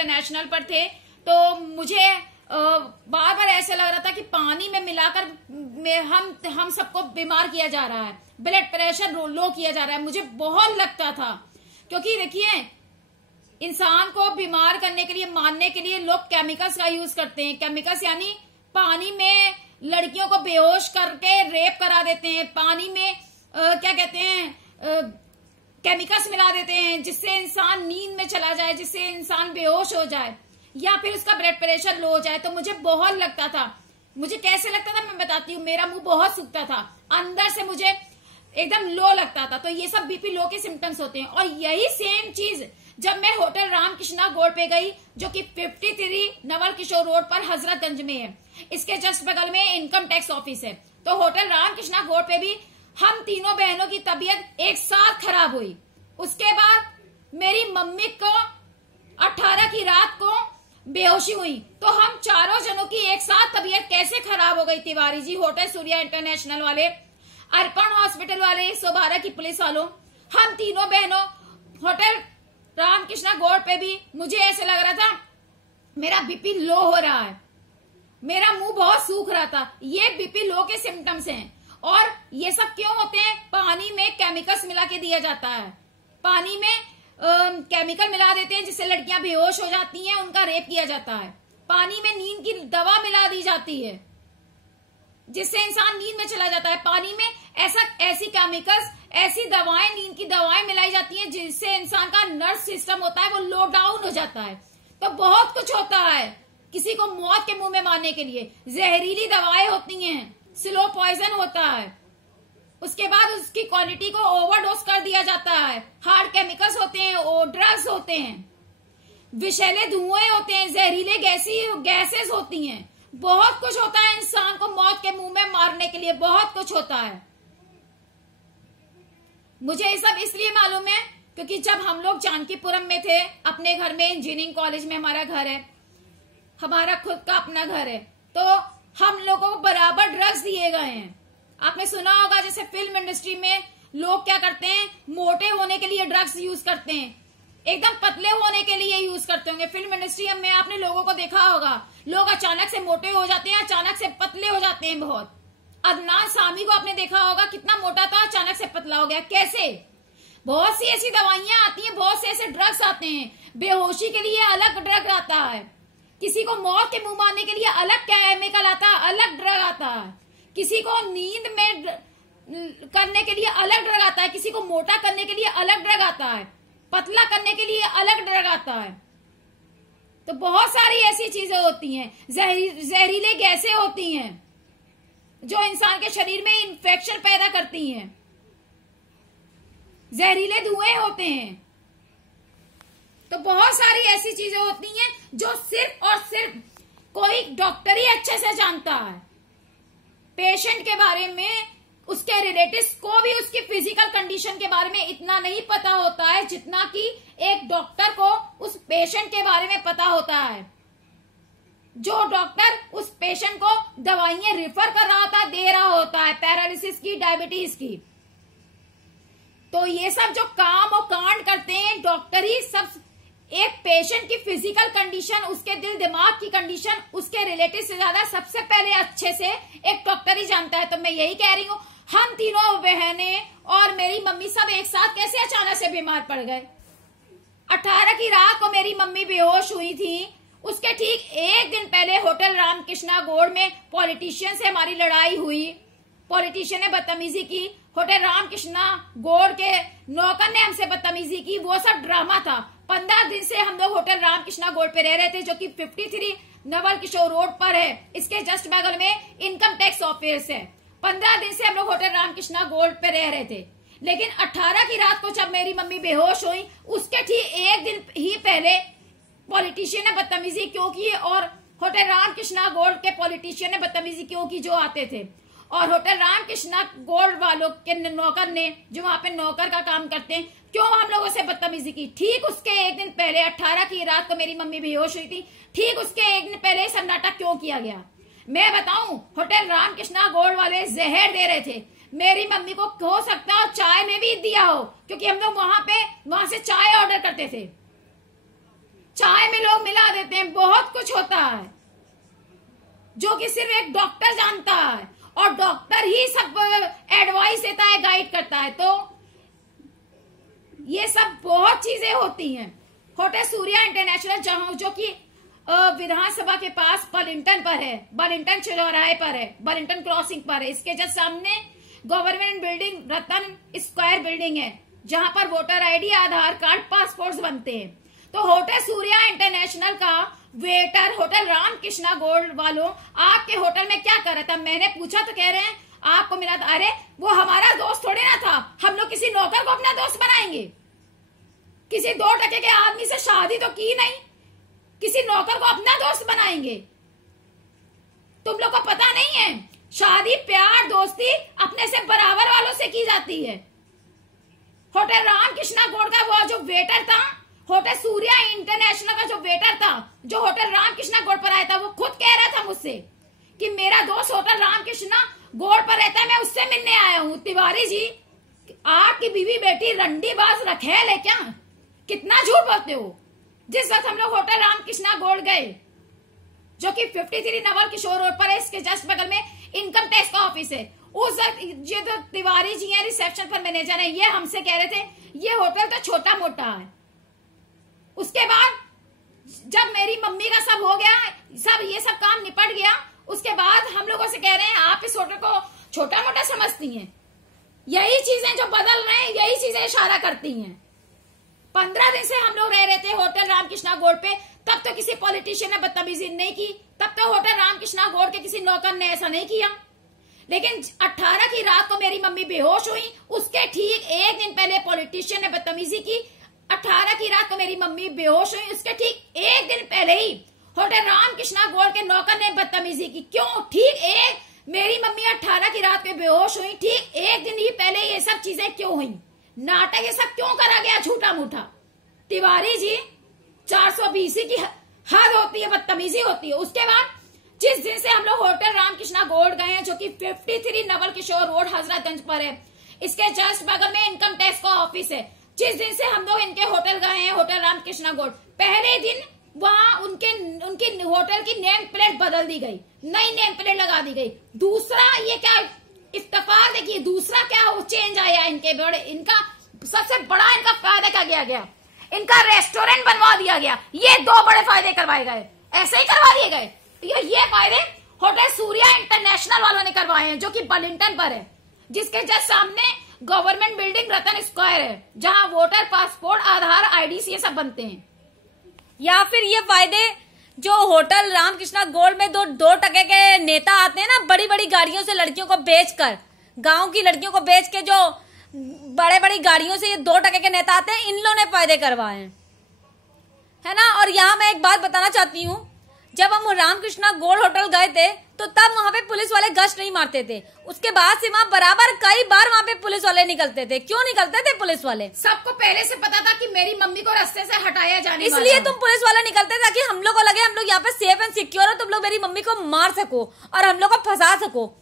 International पर थे, तो मुझे बार बार ऐसा लग रहा था कि पानी में मिलाकर हम सबको बीमार किया जा रहा है, ब्लड प्रेशर लो किया जा रहा है। मुझे बहुत लगता था, क्योंकि देखिए इंसान को बीमार करने के लिए, मारने के लिए लोग केमिकल्स का यूज करते हैं। केमिकल्स यानी पानी में लड़कियों को बेहोश करके रेप करा देते हैं, पानी में क्या कहते हैं केमिकल्स मिला देते हैं, जिससे इंसान नींद में चला जाए, जिससे इंसान बेहोश हो जाए या फिर उसका ब्लड प्रेशर लो हो जाए। तो मुझे बहुत लगता था, मुझे कैसे लगता था मैं बताती हूँ, मेरा मुंह बहुत सूखता था, अंदर से मुझे एकदम लो लगता था। तो ये सब बीपी लो के सिम्टम्स होते हैं। और यही सेम चीज जब मैं होटल रामकृष्णा गोल्ड पे गई, जो कि 53 नवल किशोर रोड पर हजरतगंज में है, इसके जस्ट बगल में इनकम टैक्स ऑफिस है, तो होटल रामकृष्णा गोल्ड पे भी हम तीनों बहनों की तबीयत एक साथ खराब हुई। उसके बाद मेरी मम्मी को 18 की रात को बेहोशी हुई, तो हम चारों जनों की एक साथ तबीयत कैसे खराब हो गई तिवारी जी, होटल सूर्या इंटरनेशनल वाले, अर्पण हॉस्पिटल वाले, 112 की पुलिस वालों, हम तीनों बहनों होटल रामकृष्णा गोल्ड पे भी मुझे ऐसे लग रहा था मेरा बीपी लो हो रहा है, मेरा मुंह बहुत सूख रहा था। ये बीपी लो के सिम्टम्स हैं। और ये सब क्यों होते हैं? पानी में केमिकल्स मिला के दिया जाता है, पानी में केमिकल मिला देते हैं जिससे लड़कियां बेहोश हो जाती हैं, उनका रेप किया जाता है। पानी में नींद की दवा मिला दी जाती है जिससे इंसान नींद में चला जाता है। पानी में ऐसी केमिकल्स, ऐसी दवाएं, नींद की दवाएं मिलाई जाती हैं जिससे इंसान का नर्व सिस्टम होता है वो लो डाउन हो जाता है। तो बहुत कुछ होता है किसी को मौत के मुंह में मारने के लिए। जहरीली दवाएं होती हैं, स्लो पॉइजन होता है, उसके बाद उसकी क्वालिटी को ओवरडोज कर दिया जाता है। हार्ड केमिकल्स होते हैं, ड्रग्स होते हैं, विषैले धुएं होते हैं, जहरीले गैसेस होती हैं, बहुत कुछ होता है इंसान को मौत के मुंह में मारने के लिए, बहुत कुछ होता है। मुझे ये सब इसलिए मालूम है क्योंकि जब हम लोग जानकीपुरम में थे, अपने घर में, इंजीनियरिंग कॉलेज में हमारा घर है, हमारा खुद का अपना घर है, तो हम लोगों को बराबर ड्रग्स दिए गए हैं। आपने सुना होगा जैसे फिल्म इंडस्ट्री में लोग क्या करते हैं, मोटे होने के लिए ड्रग्स यूज करते हैं, एकदम पतले होने के लिए यूज करते होंगे। फिल्म इंडस्ट्री में आपने लोगों को देखा होगा, लोग अचानक से मोटे हो जाते हैं, अचानक से पतले हो जाते हैं बहुत। अदनान सामी को आपने देखा होगा, कितना मोटा था, अचानक से पतला हो गया, कैसे? बहुत सी ऐसी दवाइयां आती हैं, बहुत से ऐसे ड्रग्स आते हैं। बेहोशी के लिए अलग ड्रग आता है, किसी को मौत के मुंह मारने के लिए अलग केमिकल आता है, अलग ड्रग आता है, किसी को नींद में करने के लिए अलग ड्रग आता है, किसी को मोटा करने के लिए अलग ड्रग आता है, पतला करने के लिए अलग ड्रग आता है। तो बहुत सारी ऐसी चीजें होती हैं, जहरीले गैसें होती हैं जो इंसान के शरीर में इन्फेक्शन पैदा करती हैं, जहरीले धुएं होते हैं। तो बहुत सारी ऐसी चीजें होती हैं जो सिर्फ और सिर्फ कोई डॉक्टर ही अच्छे से जानता है। पेशेंट के बारे में, उसके रिलेटिव्स को भी उसकी फिजिकल कंडीशन के बारे में इतना नहीं पता होता है जितना कि एक डॉक्टर को उस पेशेंट के बारे में पता होता है। जो डॉक्टर उस पेशेंट को दवाइयां रिफर कर रहा होता है, दे रहा होता है, पैरालिसिस की, डायबिटीज की। तो ये सब जो काम और कांड करते हैं डॉक्टर ही सब, एक पेशेंट की फिजिकल कंडीशन, उसके दिल दिमाग की कंडीशन, उसके रिलेटिव से ज्यादा सबसे पहले अच्छे से एक डॉक्टर ही जानता है। तो मैं यही कह रही हूँ, हम तीनों बहनें और मेरी मम्मी सब एक साथ कैसे अचानक से बीमार पड़ गए। 18 की रात को मेरी मम्मी बेहोश हुई थी, उसके ठीक एक दिन पहले होटल रामकृष्णा गोल्ड में पॉलिटिशियन से हमारी लड़ाई हुई। पॉलिटिशियन ने बदतमीजी की, होटल रामकृष्णा गोल्ड के नौकर ने हमसे बदतमीजी की, वो सब ड्रामा था। 15 दिन से हम लोग होटल रामकृष्णा गोल्ड पे रह रहे थे, जो कि 53 नवल किशोर रोड पर है, इसके जस्ट बगल में इनकम टैक्स ऑफिस है। 15 दिन से हम लोग होटल रामकृष्णा गोल्ड पे रह रहे थे। लेकिन 18 की रात को जब मेरी मम्मी बेहोश हुई, उसके ठीक एक दिन ही पहले पॉलिटिशियन ने बदतमीजी क्यों की, और होटल रामकृष्णा गोल्ड के पॉलिटिशियन ने बदतमीजी क्यों की जो आते थे, और होटल रामकृष्णा गोल्ड वालों के नौकर ने, जो वहां पे नौकर का काम करते हैं, क्यों हम लोगों से बदतमीजी की। ठीक उसके एक दिन पहले 18 की रात को मेरी मम्मी बेहोश हुई थी, ठीक उसके एक दिन पहले सब नाटक क्यों किया गया। मैं बताऊं, होटल रामकृष्णा गोल्ड वाले जहर दे रहे थे मेरी मम्मी को, हो सकता है चाय में भी दिया हो, क्योंकि हम लोग वहां से चाय ऑर्डर करते थे, चाय में लोग देते हैं, बहुत कुछ होता है जो कि सिर्फ एक डॉक्टर जानता है, और डॉक्टर ही सब एडवाइस देता है, गाइड करता है। तो ये सब बहुत चीजें होती हैं। होटल सूर्या इंटरनेशनल, जहां जो कि विधानसभा के पास बलिंगटन पर है, बलिंगटन चौराहे पर है, बलिंगटन क्रॉसिंग पर है। इसके जस्ट सामने गवर्नमेंट बिल्डिंग रतन स्क्वायर बिल्डिंग है, जहां पर वोटर आईडी, आधार कार्ड, पासपोर्ट बनते हैं। तो होटल सूर्या इंटरनेशनल का वेटर होटल रामकृष्णा गोल्ड वालों आपके होटल में क्या कर रहा था? मैंने पूछा तो कह रहे हैं आपको मिला था। अरे वो हमारा दोस्त थोड़े ना था, हम लोग किसी नौकर को अपना दोस्त बनाएंगे? किसी 2 टके के आदमी से शादी तो की नहीं, किसी नौकर को अपना दोस्त बनाएंगे? तुम लोग को पता नहीं है, शादी प्यार दोस्ती अपने से बराबर वालों से की जाती है। होटल रामकृष्णा गोल्ड का वो जो वेटर था, होटल सूर्या इंटरनेशनल का जो वेटर था, जो होटल रामकृष्णा गोल्ड पर आया था, वो खुद कह रहा था मुझसे कि मेरा दोस्त होटल रामकृष्णा गोल्ड पर रहता है, मैं उससे मिलने आया हूं। तिवारी जी, आपकी बीवी बेटी रंडीबाज रखेल है क्या? कितना झूठ बोलते हो। जिस वक्त हम लोग होटल रामकृष्णा गोल्ड गए, जो कि 53 नवल किशोर रोड पर है, इसके जस्ट बगल में इनकम टैक्स का ऑफिस है, उस वक्त ये तो तिवारी जी हैं रिसेप्शन पर मैनेजर है, ये हमसे कह रहे थे ये होटल तो छोटा मोटा है। उसके बाद जब मेरी मम्मी का सब हो गया, सब ये सब काम निपट गया, उसके बाद हम लोगों से कह रहे हैं आप इस होटल को छोटा मोटा समझती हैं। यही चीजें जो बदल रहे हैं, यही चीजें इशारा करती हैं। 15 दिन से हम लोग रह रहे थे होटल रामकृष्णा गोल्ड पे, तब तो किसी पॉलिटिशियन ने बदतमीजी नहीं की, तब तो होटल रामकृष्णा गोल्ड के किसी नौकर ने ऐसा नहीं किया। लेकिन 18 की रात को मेरी मम्मी बेहोश हुई, उसके ठीक एक दिन पहले पॉलिटिशियन ने बदतमीजी की। 18 की रात को मेरी मम्मी बेहोश हुई, उसके ठीक एक दिन पहले ही होटल रामकृष्णा गोल्ड के नौकर ने बदतमीजी की। क्यों? ठीक मेरी मम्मी 18 की रात में बेहोश हुई, ठीक एक दिन ही पहले ये सब चीजें क्यों हुई? नाटक ये सब क्यों करा गया झूठा मूठा? तिवारी जी, 420 की हद होती है, बदतमीजी होती है। उसके बाद जिस दिन से हम लोग होटल रामकृष्णा गोल्ड गए हैं, जो कि 53 नवल किशोर रोड हजरतगंज पर है, इसके जस्ट बगल में इनकम टैक्स का ऑफिस है, जिस दिन से हम लोग इनके होटल गए हैं, होटल रामकृष्णा गोल्ड, पहले दिन वहां उनकी होटल की नेम प्लेट बदल दी गई, नई नेम प्लेट लगा दी गई। दूसरा ये क्या इत्तेफाक देखिए, दूसरा क्या चेंज आया इनके बड़े, इनका सबसे बड़ा इनका फायदा क्या गया, इनका रेस्टोरेंट बनवा दिया गया। ये 2 बड़े फायदे करवाए गए, ऐसे ही करवा दिए गए। ये फायदे होटल सूर्या इंटरनेशनल वालों ने करवाए हैं, जो कि बलिंगटन पर है, जिसके जस्ट सामने गवर्नमेंट बिल्डिंग रतन स्क्वायर है, जहां वोटर, पासपोर्ट, आधार, आईडी ये सब बनते हैं। या फिर ये फायदे जो होटल रामकृष्णा गोल्ड में 2 टके के नेता आते हैं ना, बड़ी बड़ी गाड़ियों से लड़कियों को बेचकर, गांव की लड़कियों को बेच के जो बड़े बड़ी गाड़ियों से ये 2 टके के नेता आते हैं, इन लोगों ने फायदे करवाए हैं, है ना। और यहाँ मैं एक बात बताना चाहती हूँ, जब हम रामकृष्णा गोल्ड होटल गए थे तो तब वहां पे पुलिस वाले गश्त नहीं मारते थे। उसके बाद से वहां बराबर कई बार वहां पे पुलिस वाले निकलते थे। क्यों निकलते थे पुलिस वाले? सबको पहले से पता था कि मेरी मम्मी को रास्ते से हटाया जाने वाला है, इसलिए तुम पुलिस वाले निकलते ताकि हम लोग को लगे हम लोग यहाँ पे सेफ एंड सिक्योर हो, तुम लोग मेरी मम्मी को मार सको और हम लोग को फंसा सको।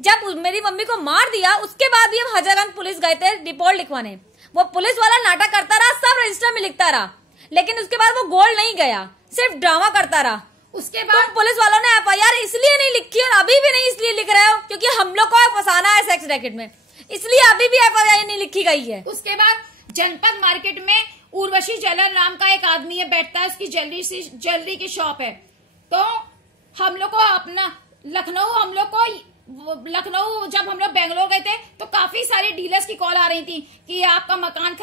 जब मेरी मम्मी को मार दिया, उसके बाद भी हम हजरतगंज पुलिस गए थे रिपोर्ट लिखवाने। वो पुलिस वाला नाटक करता रहा, सब रजिस्टर में लिखता रहा, लेकिन उसके बाद वो गोल्ड नहीं गया, सिर्फ ड्रामा करता रहा। उसके बाद पुलिस वालों ने एफआईआर इसलिए नहीं लिखी और अभी भी नहीं इसलिए लिख रहे हो क्योंकि हम लोग को फंसाना है सेक्स रैकेट में, इसलिए अभी भी एफआईआर नहीं लिखी गई है। उसके बाद जनपद मार्केट में उर्वशी ज्वेलर नाम का एक आदमी है, बैठता है, उसकी ज्वेलरी की शॉप है। तो हम लोग को अपना लखनऊ जब हम लोग बेंगलोर गए थे तो काफी सारे डीलर्स की कॉल आ रही थी कि आपका मकान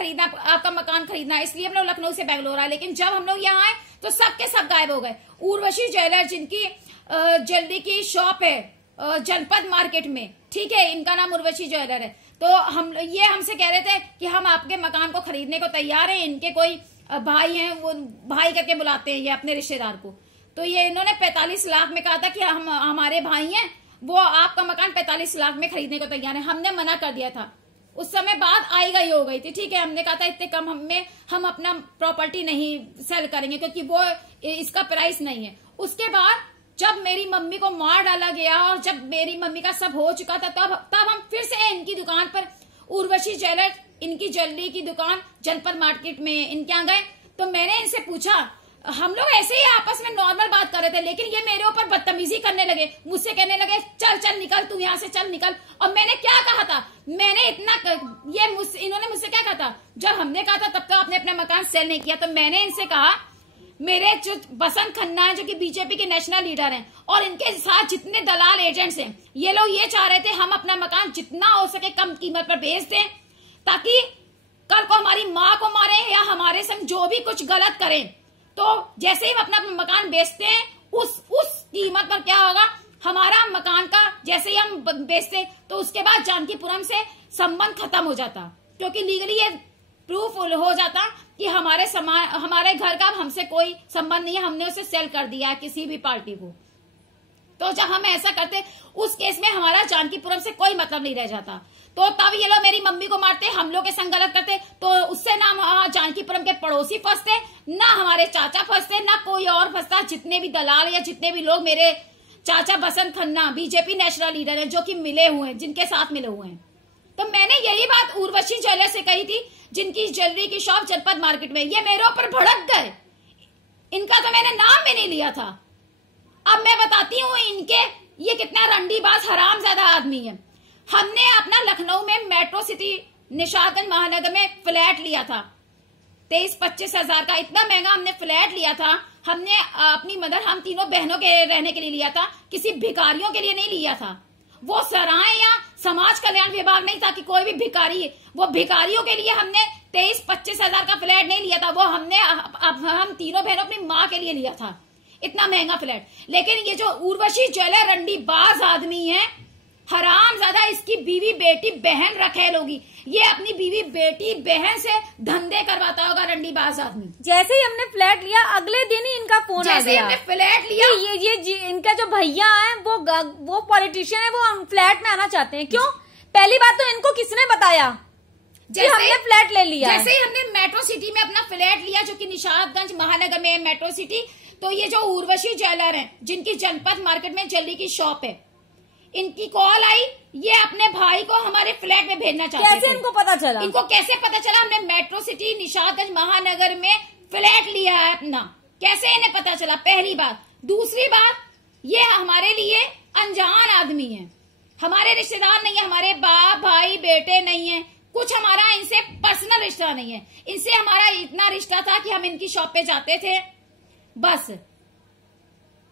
खरीदना, इसलिए हम लोग लखनऊ से बेंगलोर आए। लेकिन जब हम लोग यहाँ आए तो सबके सब गायब हो गए। उर्वशी ज्वेलर, जिनकी ज्वेलरी की शॉप है जनपद मार्केट में, ठीक है, इनका नाम उर्वशी ज्वेलर है। तो ये हमसे कह रहे थे कि हम आपके मकान को खरीदने को तैयार हैं। इनके कोई भाई हैं, वो भाई करके बुलाते हैं ये अपने रिश्तेदार को। तो ये इन्होंने 45 लाख में कहा था कि हमारे भाई हैं, वो आपका मकान 45 लाख में खरीदने को तैयार है। हमने मना कर दिया था। उस समय बात आई गई हो गई थी, ठीक है, हमने कहा था इतने कम हम अपना प्रॉपर्टी नहीं सेल करेंगे क्योंकि वो इसका प्राइस नहीं है। उसके बाद जब मेरी मम्मी को मार डाला गया और जब मेरी मम्मी का सब हो चुका था, तब हम फिर से इनकी दुकान पर, उर्वशी ज्वेलर, इनकी ज्वेलरी की दुकान जनपद मार्केट में इनके यहाँ गए। तो मैंने इनसे पूछा हम लोग ऐसे ही आपस में नॉर्मल बात कर रहे थे, लेकिन ये मेरे ऊपर बदतमीजी करने लगे, मुझसे कहने लगे चल चल निकल तू यहाँ से, चल निकल। और मैंने क्या कहा था, मैंने इन्होंने मुझसे क्या कहा था, जब हमने कहा था तब तो आपने अपना मकान सेल नहीं किया, तो मैंने इनसे कहा मेरे जो बसंत खन्ना है जो कि बीजेपी के नेशनल लीडर हैं और इनके साथ जितने दलाल एजेंट्स हैं, ये लोग ये चाह रहे थे हम अपना मकान जितना हो सके कम कीमत पर बेच दें, ताकि कल को हमारी माँ को मारे या हमारे संग जो भी कुछ गलत करें, तो जैसे ही हम अपना मकान बेचते हैं उस कीमत पर क्या होगा, हमारा मकान का जैसे ही हम बेचते तो उसके बाद जानकीपुरम से संबंध खत्म हो जाता, क्योंकि लीगली ये प्रूफ हो जाता कि हमारे घर का हमसे कोई संबंध नहीं है, हमने उसे सेल कर दिया किसी भी पार्टी को। तो जब हम ऐसा करते उस केस में हमारा जानकीपुरम से कोई मतलब नहीं रह जाता। तो तब ये लोग मेरी मम्मी को मारते, हम लोग के संग गलत करते, तो उससे ना जानकीपुरम के पड़ोसी फंसते, ना हमारे चाचा फंसते, ना कोई और फंसता। जितने भी दलाल या जितने भी लोग मेरे चाचा बसंत खन्ना बीजेपी नेशनल लीडर है जो कि मिले हुए हैं, जिनके साथ मिले हुए हैं, तो मैंने यही बात उर्वशी ज्वेलर से कही थी, जिनकी ज्वेलरी की शॉप जनपद मार्केट में। ये मेरे ऊपर भड़क गए, इनका तो मैंने नाम भी नहीं लिया था। अब मैं बताती हूँ इनके ये कितना रंडीबाज हरामजादा आदमी है। हमने अपना लखनऊ में मेट्रो सिटी निशातगंज महानगर में फ्लैट लिया था 23-25 हजार का, इतना महंगा हमने फ्लैट लिया था। हमने अपनी मदर, हम तीनों बहनों के रहने के लिए लिया था, किसी भिखारियों के लिए नहीं लिया था। वो सराय या समाज कल्याण विभाग नहीं था कि कोई भी भिखारी, वो भिखारियों के लिए हमने 23-25 हजार का फ्लैट नहीं लिया था। वो हमने हम तीनों बहनों अपनी माँ के लिए लिया था, इतना महंगा फ्लैट। लेकिन ये जो उर्वशी ज्वेलर रंडीबाज आदमी है, हरामजादा, इसकी बीवी बेटी बहन रखेल होगी, ये अपनी बीवी बेटी बहन से धंधे करवाता होगा रंडीबाज आदमी। जैसे ही हमने फ्लैट लिया अगले दिन ही इनका फोन आ गया, हमने फ्लैट लिया, ये इनका जो भैया है वो पॉलिटिशियन है, वो फ्लैट में आना चाहते हैं। क्यों? पहली बात तो इनको किसने बताया जैसे हमने फ्लैट ले लिया? जैसे ही हमने मेट्रो सिटी में अपना फ्लैट लिया जो कि निशातगंज महानगर में है मेट्रो सिटी, तो ये जो उर्वशी ज्वेलर है जिनकी जनपद मार्केट में ज्वेलरी की शॉप है, इनकी कॉल आई, ये अपने भाई को हमारे फ्लैट में भेजना चाहते थे। कैसे इनको पता चला? इनको कैसे पता चला हमने मेट्रो सिटी निशातगंज महानगर में फ्लैट लिया है अपना? कैसे इन्हें पता चला? पहली बात। दूसरी बात, ये हमारे लिए अनजान आदमी है, हमारे रिश्तेदार नहीं है, हमारे बाप भाई बेटे नहीं है, कुछ हमारा इनसे पर्सनल रिश्ता नहीं है। इनसे हमारा इतना रिश्ता था कि हम इनकी शॉप पे जाते थे बस,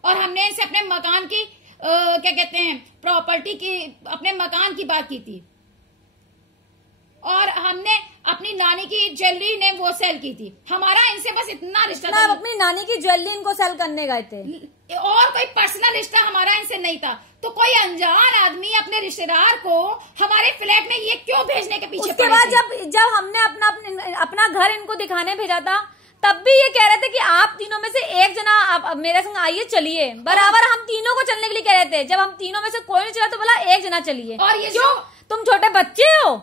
और हमने इनसे अपने मकान की क्या कहते हैं, प्रॉपर्टी की, अपने मकान की बात की थी, और हमने अपनी नानी की ज्वेलरी ने वो सेल की थी। हमारा इनसे बस इतना रिश्ता था। अपनी नानी की ज्वेलरी इनको सेल करने गए थे, और कोई पर्सनल रिश्ता हमारा इनसे नहीं था। तो कोई अनजान आदमी अपने रिश्तेदार को हमारे फ्लैट में ये क्यों भेजने के पीछे? उसके बाद जब हमने अपना घर इनको दिखाने भेजा था, तब भी ये कह रहे थे कि आप तीनों में से एक जना मेरे संग आइए, चलिए। बराबर हम तीनों को चलने के लिए कह रहे थे। जब हम तीनों में से कोई नहीं चला तो बोला एक जना चलिए। और ये क्यों? तुम छोटे बच्चे हो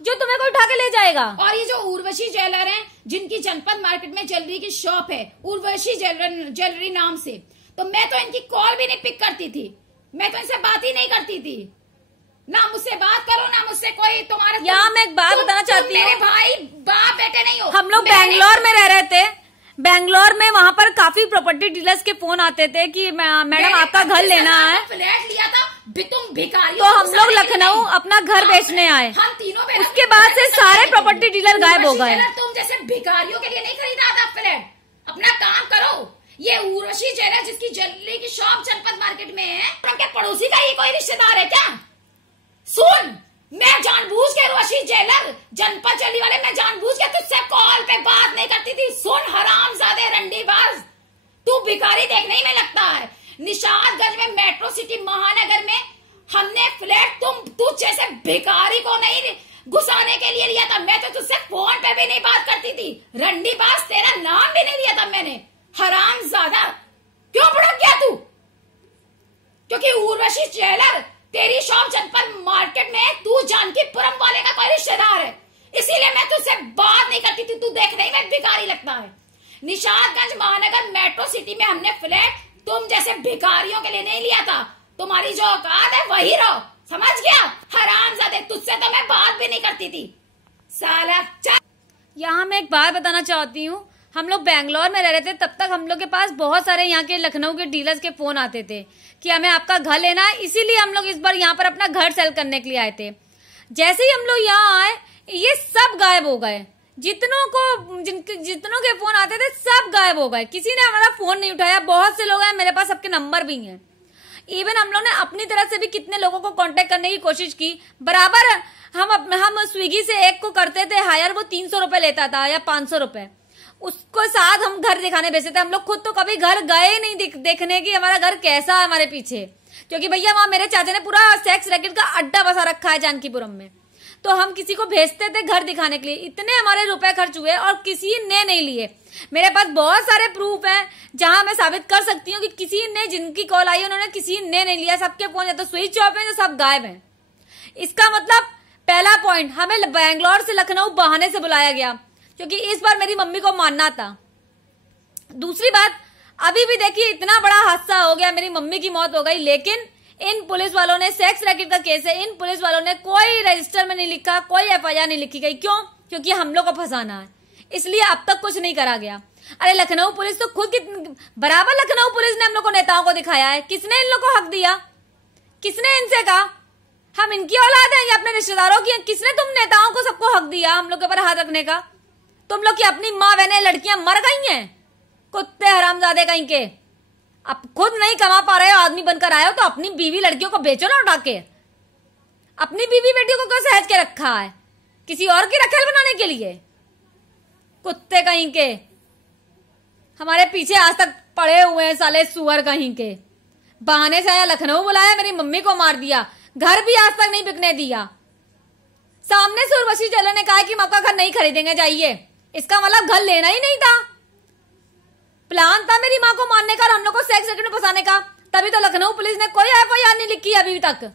जो तुम्हें कोई उठा के ले जाएगा? और ये जो उर्वशी ज्वेलर हैं जिनकी जनपद मार्केट में ज्वेलरी की शॉप है, उर्वशी ज्वेलरी नाम से, तो मैं तो इनकी कॉल भी नहीं पिक करती थी, मैं तो इनसे बात ही नहीं करती थी। ना मुझसे बात करो, ना मुझसे कोई तुम्हारा। यहाँ मैं एक बात बताना चाहती हूँ, मेरे भाई बाप बेटे नहीं हो। हम लोग बैंगलोर में रह रहे थे, बैंगलोर में वहाँ पर काफी प्रॉपर्टी डीलर्स के फोन आते थे कि मैडम आपका घर लेना है, फ्लैट लिया था, तुम भिखारी। तो हम लोग लखनऊ अपना घर बेचने आए। हम तीनों, उसके बाद से सारे प्रॉपर्टी डीलर गायब हो गए। तुम जैसे भिखारियों के लिए नहीं खरीदा था फ्लैट, अपना काम करो। ये उर्वशी ज्वेलर जिसकी ज्वेलरी की शॉप जनपद मार्केट में है, उनके पड़ोसी का ये कोई रिश्तेदार है क्या? सुन, मैं जानबूझ के उर्वशी ज्वेलर जनपद ज्वेलरी वाले, मैं जानबूझ के तुझसे कॉल पे बात नहीं करती थी। सुन हरामजादे रंडीबाज, तू भिखारी देखने ही में लगता है। निशातगंज में मेट्रो सिटी महानगर में हमने फ्लैट तू जैसे भिखारी को नहीं घुसाने के लिए लिया था। मैं तो तुझसे फोन पे भी नहीं बात करती थी। रंडीबाज, तेरा नाम भी नहीं लिया था मैंने। हरामजादा, क्यों भड़क गया तू? क्योंकि उर्वशी ज्वेलर तेरी शॉप जनपद मार्केट में, तू जानकीपुरम वाले का कोई रिश्तेदार है, इसीलिए मैं तुझसे बात नहीं करती थी। तू देखने ही में भिखारी लगता है। निशातगंज महानगर मेट्रो सिटी में हमने फ्लैट तुम जैसे भिखारियों के लिए नहीं लिया था। तुम्हारी जो औकात है वही रहो, समझ गया? हरामजादे, तुझसे तो मैं बात भी नहीं करती थी साला। यहाँ मैं एक बात बताना चाहती हूँ, हम लोग बैंगलोर में रह रहे थे, तब तक हम लोग के पास बहुत सारे यहाँ के लखनऊ के डीलर्स के फोन आते थे कि हमें आपका घर लेना है, इसीलिए हम लोग इस बार यहाँ पर अपना घर सेल करने के लिए आए थे। जैसे ही हम लोग यहाँ आए, ये सब गायब हो गए। जितनों के फोन आते थे सब गायब हो गए, किसी ने हमारा फोन नहीं उठाया। बहुत से लोग हैं, मेरे पास सबके नंबर भी हैं। इवन हम लोग ने अपनी तरफ से भी कितने लोगों को कांटेक्ट करने की कोशिश की। बराबर हम स्विगी से एक को करते थे हायर, वो 300 रुपए लेता था या 500 रुपए, उसको साथ हम घर दिखाने भेजते थे। हम लोग खुद तो कभी घर गए नहीं देखने की हमारा घर कैसा है हमारे पीछे, क्योंकि भैया वहां मेरे चाचा ने पूरा सेक्स रैकेट का अड्डा बसा रखा है जानकीपुरम में। तो हम किसी को भेजते थे घर दिखाने के लिए। इतने हमारे रुपए खर्च हुए और किसी ने नहीं लिए। मेरे पास बहुत सारे प्रूफ हैं जहां मैं साबित कर सकती हूँ कि किसी ने, जिनकी कॉल आई उन्होंने किसी ने नहीं लिया। सबके फोन या तो स्विच ऑफ है, तो सब गायब हैं। इसका मतलब पहला पॉइंट, हमें बैंगलोर से लखनऊ बहाने से बुलाया गया, क्योंकि इस बार मेरी मम्मी को मानना था। दूसरी बात, अभी भी देखिए इतना बड़ा हादसा हो गया, मेरी मम्मी की मौत हो गई, लेकिन इन पुलिस वालों ने, सेक्स रैकेट का केस है, इन पुलिस वालों ने कोई रजिस्टर में नहीं लिखा, कोई एफआईआर नहीं लिखी गई। क्यों? क्योंकि हम लोग को फंसाना है, इसलिए अब तक कुछ नहीं करा गया। अरे लखनऊ पुलिस तो खुद बराबर, लखनऊ पुलिस ने हम लोग को नेताओं को दिखाया है। किसने इन लोग को हक दिया? किसने इनसे कहा हम इनकी औलाद हैं या अपने रिश्तेदारों की? किसने तुम नेताओं को सबको हक दिया हम लोग के ऊपर हाथ रखने का? तुम लोग की अपनी माँ बहनें लड़कियां मर गई हैं, कुत्ते हरामजादे कहीं के। अब खुद नहीं कमा पा रहे हो, आदमी बनकर आए हो, तो अपनी बीवी लड़कियों को बेचो ना उठा के। अपनी बीवी बेटियों को क्यों सहेज के रखा है? किसी और की रखेल बनाने के लिए? कुत्ते कहीं के हमारे पीछे आज तक पड़े हुए हैं साले सुअर कहीं के। बहाने से आया, लखनऊ बुलाया, मेरी मम्मी को मार दिया, घर भी आज तक नहीं बिकने दिया। सामने से उर्वशी चलो ने कहा कि हम आपका घर नहीं खरीदेंगे, जाइए। इसका मतलब घर लेना ही नहीं था। प्लान था मेरी माँ को मारने का और हम लोग को सेक्स रैकेट में फंसाने का। तभी तो लखनऊ पुलिस ने कोई एफआईआर नहीं लिखी अभी तक।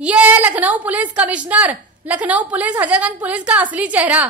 ये है Lucknow police commissioner, Lucknow police, Hazratganj police का असली चेहरा।